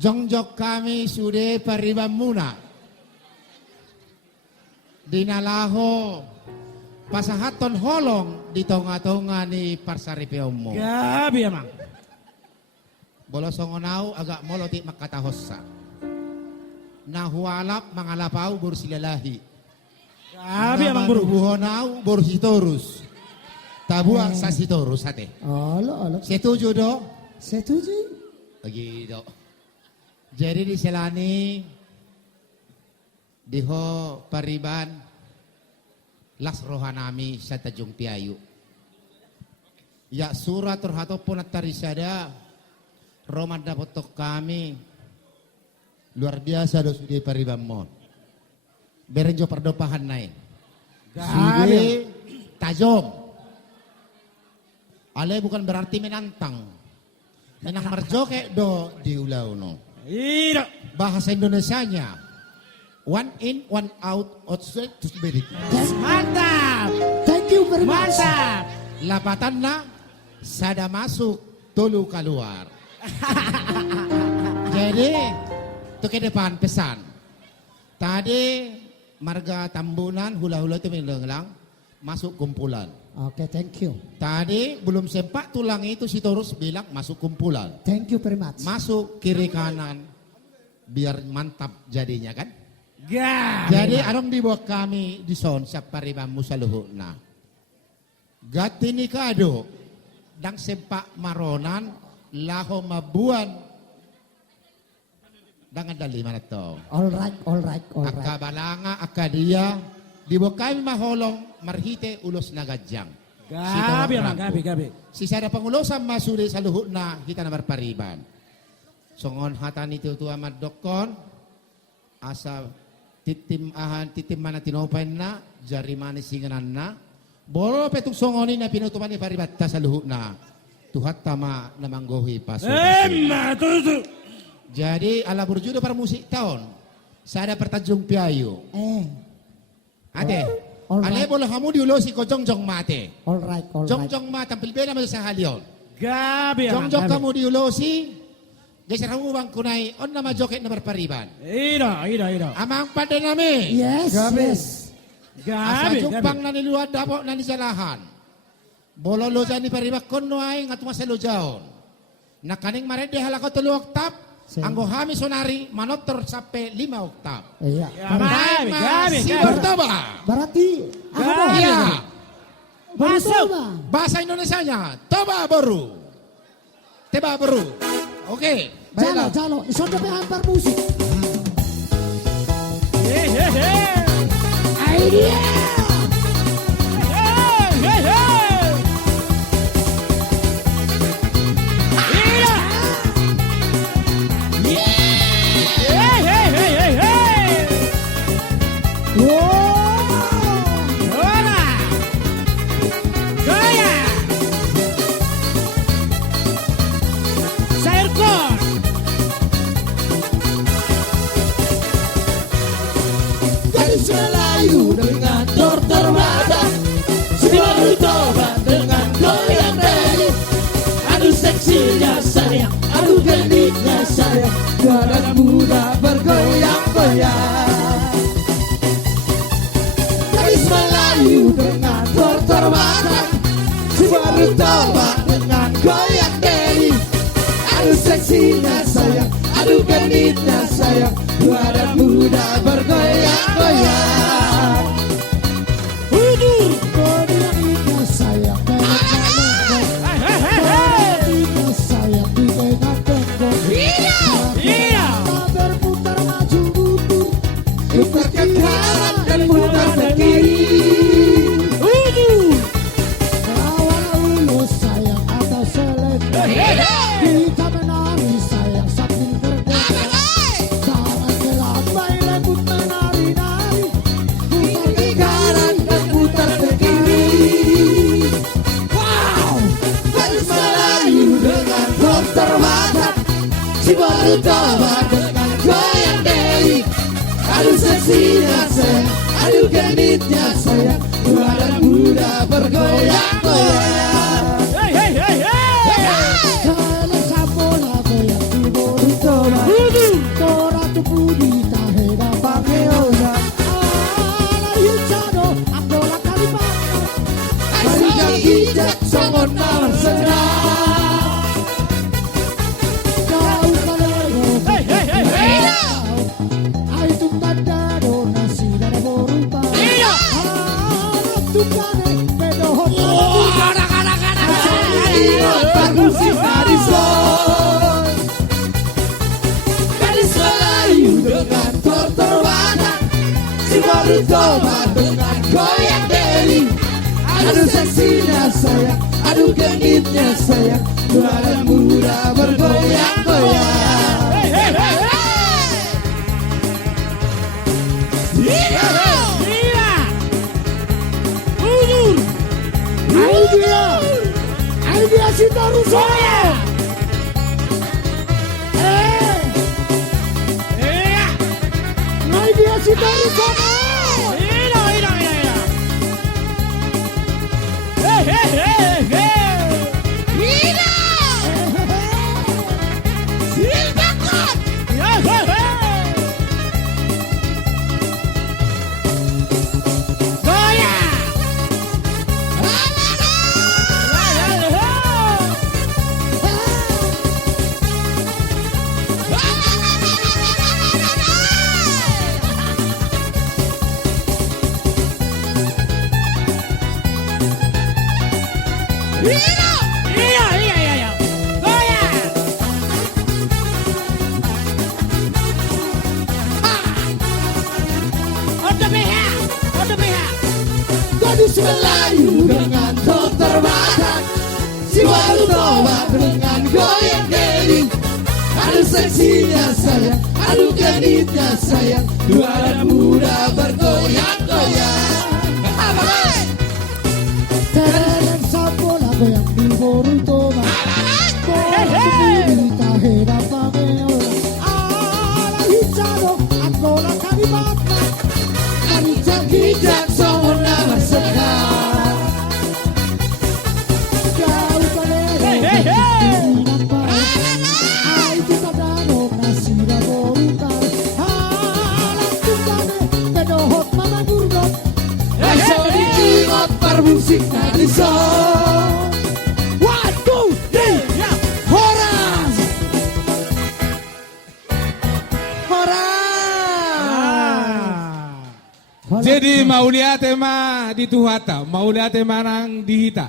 Jongjok kami sudah pariban muna. Dinalaho pasahaton holong di tonga-tonga ni parsaripe ummo. Gabi emang. Bolosongonau agak moloti makatahossa. Nahualap mangalapau borsilalahi. Gabi emang buru. Buhonau borsitorus. Tabuang sa sitorus ate. Alo. Setuju do? Setuju. Begitu. Jadi di selani diho pariban las rohanami sa tajung piayu. Ya surat terhato pun tarisada Roman dapotok kami luar biasa do sudi pariban mon. Berenjo perdopahan naik. Sudi tajong. Ale bukan berarti menantang. Menang merjoke do diulau no. Iya. Bahasa Indonesianya one in one out outside to spirit. Mantap. Thank you very much. Mantap. Lapatan na sada masuk tolu keluar. Jadi itu ke depan pesan. Tadi marga Tambunan hula-hula itu melenglang masuk kumpulan. Oke, thank you. Tadi belum sempat tulang itu si Torus bilang masuk kumpulan. Thank you very much. Masuk kiri kanan biar mantap jadinya kan. Gabi. Jadi arong dibawa kami di son siapa ribam musaluhuna. Gati ni kado dang sempak maronan laho mabuan dang ada lima na to. Alright. Akabalanga akadia dibawa kami maholong marhite ulos nagajang. Gabi emang gabi. Si sada pangulosan masuri sa luhut na kita na marpariban. Songon hatan itu tu amat dokon asa titim mana tinopan na jari manis singanan na boro petuk songoni na pinutupan ni paribat ta sa luhut na tuhat tama na manggohi paso. Tutu. Jadi ala burjudo para musik tahun sada pertajung piayu. Ate, Alright. ale bola kamu diulosi ko jongjong mate. Alright. Jongjong mate tampil bena mo sa halion. Gabi emang. Jongjong kamu diulosi. Geser kamu bang kunai on nama joket na berpariban. Ida. Amang pada nami. Yes. Asa Gabi. jumpang na niluad dapo na nisalahan. Bolo loja ni paribak kono ay ngatuma sa lojaon. Nakaning marede halako 3 oktab. Anggo hami sonari manotor sampai 5 oktab. Iya. Gabi. Sibertoba. Berarti Iya. Masuk. Bahasa Indonesianya toba baru. Teba baru. Oke. Baiklah. Jalo. Isonda pe antar musik. Idea. Melayu dengan dokter mata, si baru tobat dengan goyang dari. Aduh seksinya sayang, aduh gendiknya sayang, badan muda bergoyang-goyang. Gadis Melayu dengan dokter mata, si baru tobat dengan goyang dari. Aduh seksinya sayang, aduh gendiknya sayang, badan muda bergoyang-goyang. Putar ke kanan dan putar ke kiri. Kawan ulus sayang atau selendang. Kita menari sayang sambil berdendang. Tangan gelambai lembut menari-nari. Putar ke kanan dan putar ke kiri. Wow, gadis Melayu dengan dokter mata, si baru tobat dengan goyang deli. Aduh seksinya sayang, aduh genditnya sayang, badan muda bergoyang-goyang. Kalau sabola goyang di bawah. Tobat. toba dengan goyang dering. Aduh seksinya sayang, aduh genitnya sayang, badan muda bergoyang-goyang. Gila. Idea Sita Rusoya. Idea Sita Rusoya. Gadis Melayu dengan dokter badak, si baru tobat dengan goyang dering. Aduh seksinya sayang, aduh genitnya sayang, badan muda bergoyang-goyang. Tereng sapola goyang di Borutoba. Di tahera pameola. Ala hijado, Angola Kalibata. Kijak songon nama sekar. Kau kalero, ay kita dano nasira Borukar. Halang tumbane, pedohot mama gurdot. Eso dikimot permusik naliso. One, two, three, Horas. Jadi mau lihat tema di Tuhata, mau lihat tema nang dihita.